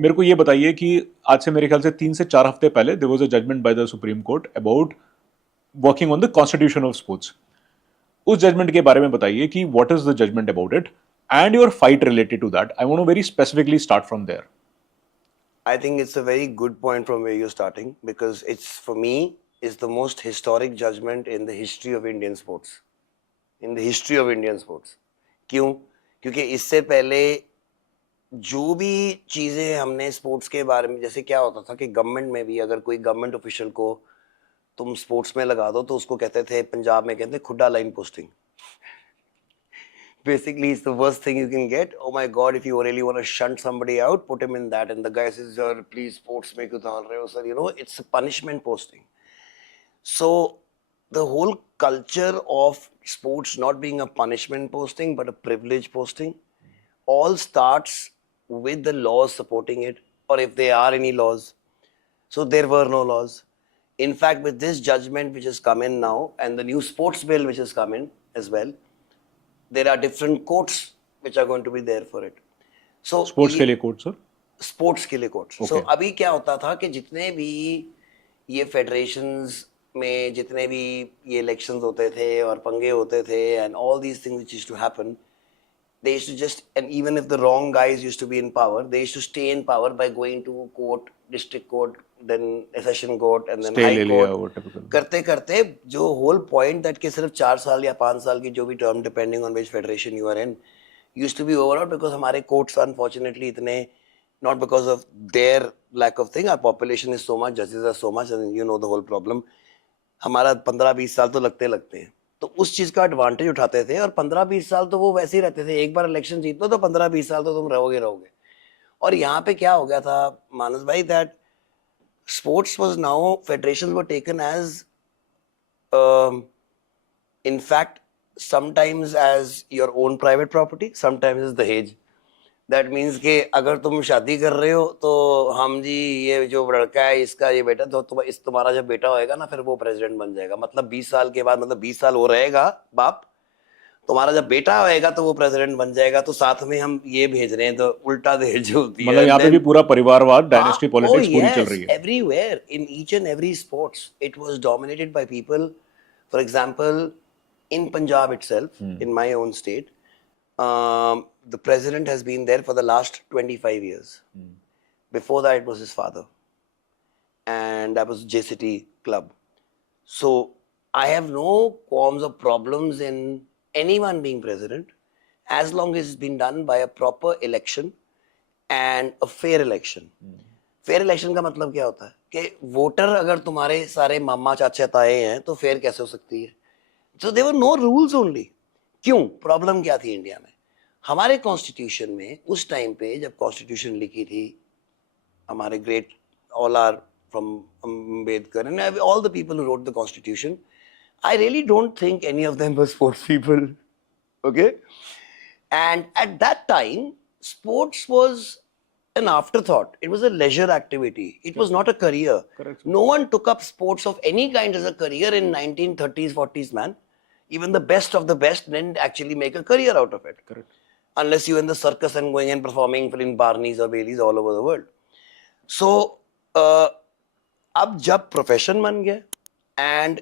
मेरे को ये बताइए कि आज से मेरे ख्याल से 3 से 4 हफ्ते पहले there was a judgement by the Supreme Court about working on the constitution of sports. उस जजमेंट के बारे में बताइए कि what is the judgement about it and your fight related to that. I want to very specifically start from there. I think it's a very good point from where you're starting because it's, for me, is the most historic judgment in the history of Indian sports. In the history of Indian sports. क्यों? क्योंकि इससे पहले जो भी चीज़ें हमने स्पोर्ट्स के बारे में, जैसे क्या होता था कि गवर्नमेंट में भी अगर कोई गवर्नमेंट ऑफिशियल को तुम स्पोर्ट्स में लगा दो तो उसको कहते थे, पंजाब में कहते थे खुड्डा line posting. Basically, it's the worst thing you can get. Oh my God, if you really want to shunt somebody out, put him in that. And the guy says, sir, please, sports mein kyun dal rahe ho, sir? You know, it's a punishment posting. So, the whole culture of sports not being a punishment posting, but a privilege posting, all starts with the laws supporting it, or if there are any laws. So, there were no laws. In fact, with this judgment which has come in now, and the new sports bill which has come in as well, there are different courts which are going to be there for it. So sports के लिए court sir. Sports के लिए courts. Okay. सो अभी क्या होता था कि जितने भी ये फेडरेशंस में जितने भी ये इलेक्शंस होते थे और पंगे होते थे and all these things which used to happen, they used to just, and even if the wrong guys used to be in power, they used to stay in power by going to court, district court, then session court, and then Stay high ले लिया, court. वो typical. करते करते जो whole point that कि सिर्फ 4 साल या 5 साल की जो भी term depending on which federation you are in used to be over out because हमारे courts unfortunately इतने, not because of their lack of thing, our population is so much, judges are so much, and you know the whole problem. हमारा 15-20 साल तो लगते हैं, तो उस चीज का एडवांटेज उठाते थे और 15-20 साल तो वो वैसे ही रहते थे. एक बार इलेक्शन जीत लो तो 15-20 साल तो तुम रहोगे. और यहाँ पे क्या हो गया था मानस भाई, that sports was now, federations were taken as in fact sometimes as your own private property, sometimes as दहेज. दैट मीन्स कि अगर तुम शादी कर रहे हो तो हम जी ये जो लड़का है इसका ये बेटा, तो तुम्हारा जब बेटा होएगा ना फिर वो प्रेसिडेंट बन जाएगा. मतलब 20 साल के बाद, मतलब 20 साल वो रहेगा बाप, तुम्हारा जब बेटा होएगा तो वो प्रेसिडेंट बन जाएगा. तो साथ में हम ये भेज रहे हैं, तो उल्टा दहेज होती है. मतलब यहाँ पे भी पूरा परिवारवाद, डायनेस्टी पॉलिटिक्स oh पूरी yes, चल रही है. everywhere in each and every sports it was dominated by people. For example, in Punjab itself, in my own state, the president has been there for the last 25 years. Before that, it was his father. And that was JCT Club. So I have no qualms or problems in anyone being president as long as it's been done by a proper election and a fair election. Fair election का मतलब क्या होता है कि वोटर अगर तुम्हारे सारे मामा चाचा ताए हैं तो फेयर कैसे हो सकती है. So there were no rules only. क्यों? प्रॉब्लम क्या थी इंडिया में? हमारे कॉन्स्टिट्यूशन में उस टाइम पे जब कॉन्स्टिट्यूशन लिखी थी, हमारे great all are from Ambedkar and all the people who wrote the constitution, I really don't think any of them were sports people. Okay, and at that time sports was an afterthought. It was a leisure activity. It was not a career. Correct. No one took up sports of any kind as a career in 1930s, 40s, man. Even the best of the best didn't actually make a career out of it. Correct. Unless you're in the circus and going and performing in Barneys or Baileys all over the world. So, अब जब profession बन गया and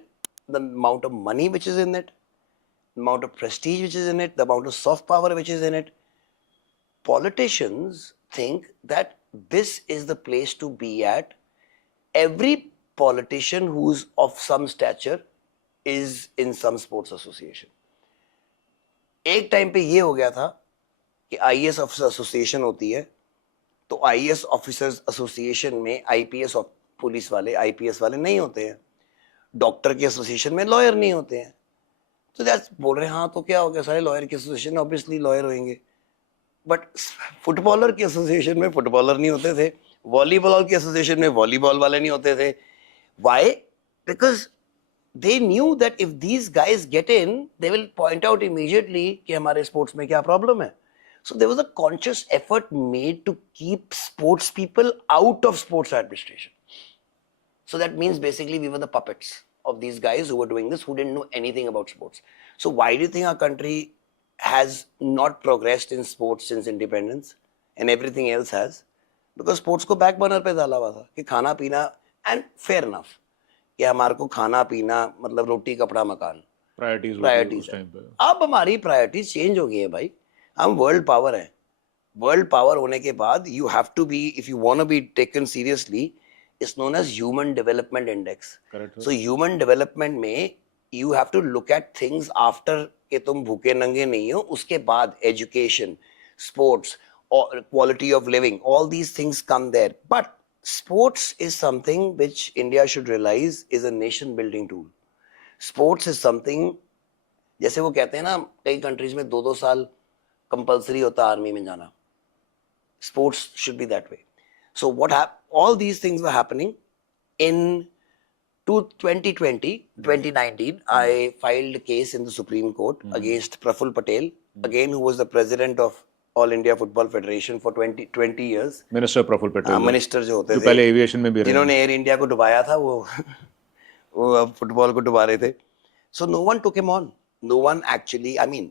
the amount of money which is in it, the amount of prestige which is in it, the amount of soft power which is in it, politicians think that this is the place to be at. Every politician who's of some stature is in some sports association. एक टाइम पे ये हो गया था कि IAS officer association होती है, तो आईएएस ऑफिसर्स एसोसिएशन में आईपीएस पुलिस वाले, आईपीएस वाले नहीं होते हैं. डॉक्टर की एसोसिएशन में लॉयर नहीं होते हैं. तो दैट्स बोल रहे हैं हाँ तो क्या हो गया, सारे लॉयर की एसोसिएशन ऑब्वियसली लॉयर होंगे. बट फुटबॉलर की एसोसिएशन में फुटबॉलर नहीं होते थे, वॉलीबॉल की एसोसिएशन में वॉलीबॉल वाले नहीं होते थे. Why? Because they knew that if these guys get in they will point out immediately कि हमारे स्पोर्ट्स में क्या प्रॉब्लम है. So there was a conscious effort made to keep sports people out of sports administration. So that means basically we were the puppets of these guys who were doing this, who didn't know anything about sports. So why do you think our country has not progressed in sports since independence and everything else has? Because sports को back burner पे डाला हुआ था कि खाना पीना, and fair enough कि हमारे को खाना पीना मतलब रोटी कपड़ा मकान प्रायोरिटीज उस है। टाइम पे। अब हमारी प्रायोरिटीज चेंज हो गई है भाई, हम वर्ल्ड पावर हैं। वर्ल्ड पावर होने के बाद you have to be, if you want to be taken seriously, it's known as human development index. Correct so human development में you have to look at things after कि तुम भूखे नंगे नहीं हो, उसके बाद एजुकेशन, स्पोर्ट्स और quality of living, all these things come there. But sports is something which India should realise is a nation building tool. Sports is something, जैसे वो कहते हैं ना कई कंट्रीज में 2-2 साल कंपलसरी होता है आर्मी में जाना, sports should be that way. So all these things were happening in 2019. I filed a case in the Supreme Court against Praful Patel, again who was the president of All India Football Federation for 20 years. Minister Praful Patel minister जो होते जो थे, पहले एविएशन में भी रहे, जिन्होंने air India को डुबाया था, वो वो फुटबॉल को डुबा रहे थे. So no one took him on. No one actually, I mean,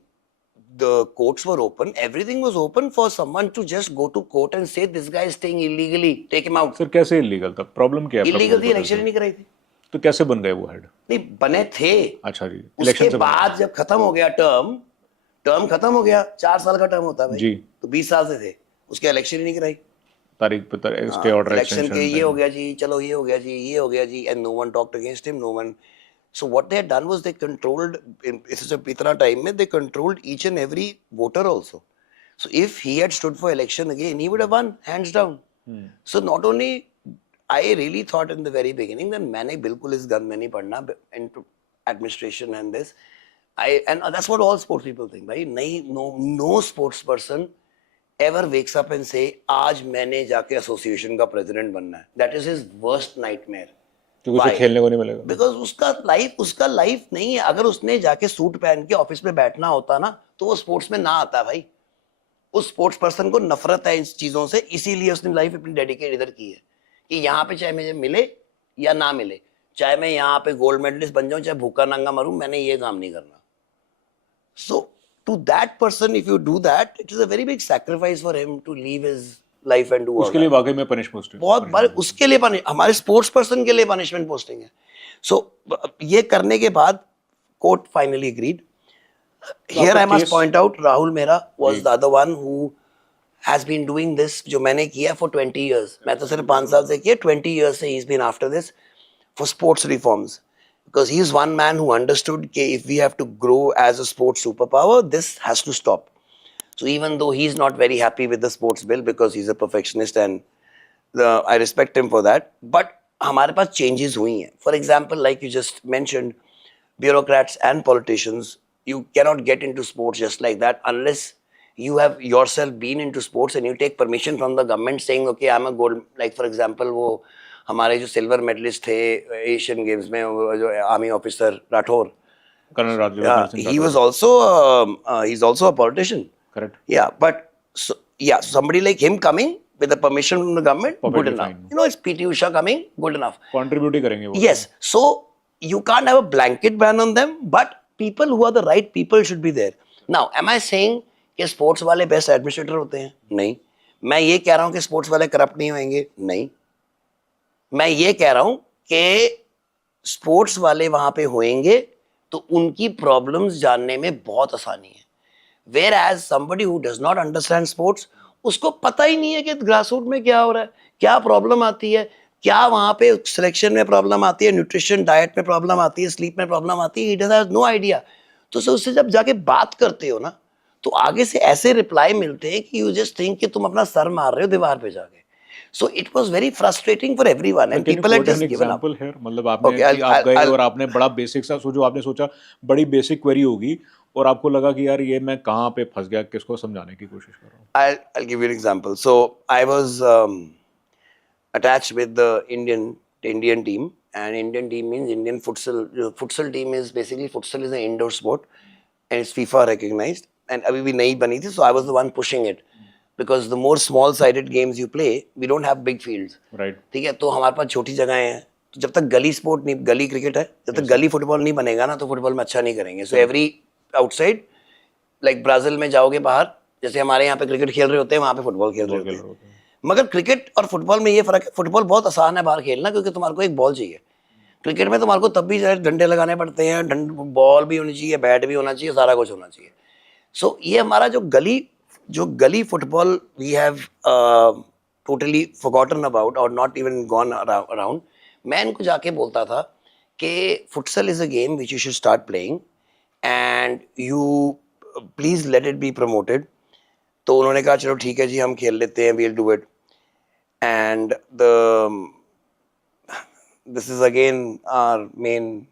the courts were open, everything was open for someone to just go to court and say this guy is staying illegally, take him out. Sir कैसे इलीगल था? प्रॉब्लम क्या है? Illegal थी, इलेक्शन नहीं कराई थी. तो कैसे बन गए वो हेड? नहीं बने थे. अच्छा जी, उसके बाद जब खत्म हो गया टर्म खत्म हो गया, 4 साल का टर्म होता है भाई जी, तो 20 साल से थे, उसके इलेक्शन ही नहीं कराई. तारीख पे इसके ऑर्डर इलेक्शन के ये हो गया जी, चलो ये हो गया जी, ये हो गया जी, and no one talked against him, no one. So what they had done was they controlled, इतना time में they controlled each and every voter also. So if he had stood for election again, he would have won hands down. So not only, I really thought in the very beginning that मैंने बिल्कुल इस गन में नहीं पढ़ना into administration and this. And that's what all sports people think. भाई नहीं, no sports person ever wakes up and say आज मैंने जाके association का president बनना है. That is his worst nightmare. क्योंकि उसे खेलने को नहीं मिलेगा. बिकॉज उसका लाइफ नहीं है. अगर उसने जाके सूट पहन के ऑफिस में बैठना होता ना तो वो स्पोर्ट्स में ना आता भाई. उस स्पोर्ट्स पर्सन को नफरत है इन चीजों से, इसीलिए उसने लाइफ अपनी डेडिकेट इधर की है कि यहाँ पे चाहे मुझे मिले या ना मिले, चाहे मैं यहाँ पे गोल्ड मेडलिस्ट बन जाऊं, चाहे भूखा नंगा मरूं, मैंने ये काम नहीं करना. So to that person if you do that, it is a very big sacrifice for him to leave his life and do उसके लिए वाकई में पनिशमेंट बहुत बड़े, उसके लिए हमारे स्पोर्ट्स पर्सन के लिए पनिशमेंट पोस्टिंग है. सो ये करने के बाद court finally agreed. Here I must point out, Rahul Mehra was the other one who has been doing this, जो मैंने किया फॉर 20 इयर्स. मैं तो सिर्फ 5 साल से किया, 20 इयर्स से he is been after this for sports reforms, because he is one man who understood that if we have to grow as a sports superpower, this has to stop. So even though he's not very happy with the sports bill because he's a perfectionist and I respect him for that, but हमारे पास changes हुई हैं. For example, like you just mentioned, bureaucrats and politicians, you cannot get into sports just like that unless you have yourself been into sports and you take permission from the government saying, okay, I'm a gold, like for example, वो हमारे जो silver medallist थे Asian Games में, जो army officer Rathore, colonel Rathore, he was also he's also a politician. Correct. Yeah, but somebody like him coming with the permission from the government, Perfectly good enough. fine. You know, it's PT Usha coming, good enough. Contribute ही करेंगे वो. Yes, so you can't have a blanket ban on them, but people who are the right people should be there. Now, am I saying कि स्पोर्ट्स वाले best administrator होते हैं? नहीं. मैं ये कह रहा हूँ कि स्पोर्ट्स वाले करप्ट नहीं होंगे? नहीं. मैं ये कह रहा हूँ कि स्पोर्ट्स वाले वहां पे होंगे तो उनकी प्रॉब्लम्स जानने में बहुत आसानी है. Whereas somebody who does not understand sports, उसको पता ही नहीं है कि ग्रासरूट में क्या हो रहा है, क्या प्रॉब्लम आती है, क्या वहाँ पे सिलेक्शन में प्रॉब्लम आती है, न्यूट्रिशन डाइट में प्रॉब्लम आती है, स्लीप में प्रॉब्लम आती है. He does have no idea. तो उससे जब जाके बात करते हो ना तो आगे से ऐसे रिप्लाई मिलते हैं कि यू जस्ट थिंक कि तुम अपना सर मार रहे हो दीवार पे जाके. So it was very frustrating for everyone and people had just given up. मतलब आपने आप गए और आपने बड़ा बेसिक सा सोचो, आपने सोचा बड़ी बेसिक क्वेरी होगी और आपको लगा कि यार ये मैं कहाँ पे फंस गया, किसको समझाने की कोशिश कर रहा हूँ. I'll give you an example. So I was attached with the Indian team, and Indian team means Indian futsal. Futsal team is basically, futsal is an indoor sport and it's FIFA recognized, and अभी भी नई बनी थी, so I was the one pushing it. Because the more small-sided games you play, we don't have big fields. Right. ठीक है, तो हमारे पास छोटी जगहें हैं. तो जब तक गली स्पोर्ट नहीं, गली क्रिकेट है, जब तक गली फुटबॉल नहीं बनेगा ना तो फुटबॉल में अच्छा नहीं करेंगे. So every outside, like Brazil में जाओगे बाहर, जैसे हमारे यहाँ पे क्रिकेट खेल रहे होते हैं, वहाँ पे फुटबॉल खेल रहे होते हैं. मगर क्रिकेट और फुटबॉल में ये फर्क है, फुटबॉल बहुत आसान है बाहर खेलना क्योंकि तुम्हारे को एक बॉल चाहिए। क्रिकेट में तुम्हारे को तब भी डंडे लगाने पड़ते हैं, बॉल भी होनी चाहिए, बैट भी होना चाहिए, सारा कुछ होना चाहिए। सो ये हमारा जो गली football we have totally forgotten about और नॉट इवन गॉन अराउंड। मैं इनको जाके बोलता था कि futsal is a game which you should start playing and you please let it be promoted. तो उन्होंने कहा चलो ठीक है जी, हम खेल लेते हैं, we'll do it. And this is again our main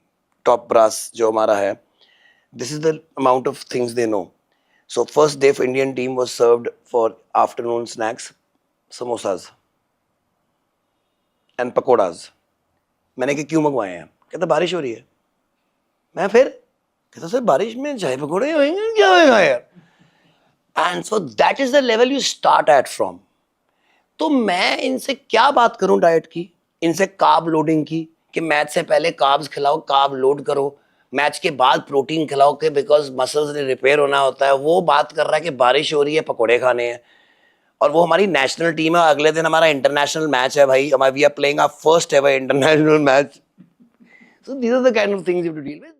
top brass जो हमारा है, this is the amount of things they know. So first day for Indian team was served for afternoon snacks, samosas and pakoras. मैंने कहा क्यों मंगवाए हैं? कहता बारिश हो रही है। मैं फिर कहता सर बारिश में चाय पकौड़े होंगे, क्या होगा यार? And so that is the level you start at from. तो मैं इनसे क्या बात करूं डाइट की, इनसे कार्ब लोडिंग की कि मैच से पहले कार्ब्स खिलाओ, कार्ब लोड करो, मैच के बाद प्रोटीन खिलाओ के बिकॉज मसल्स ने रिपेयर होना होता है। वो बात कर रहा है कि बारिश हो रही है, पकोड़े खाने हैं। और वो हमारी नेशनल टीम है, अगले दिन हमारा इंटरनेशनल मैच है भाई, we are playing our first ever international match. So these are the kind of things you have to deal with.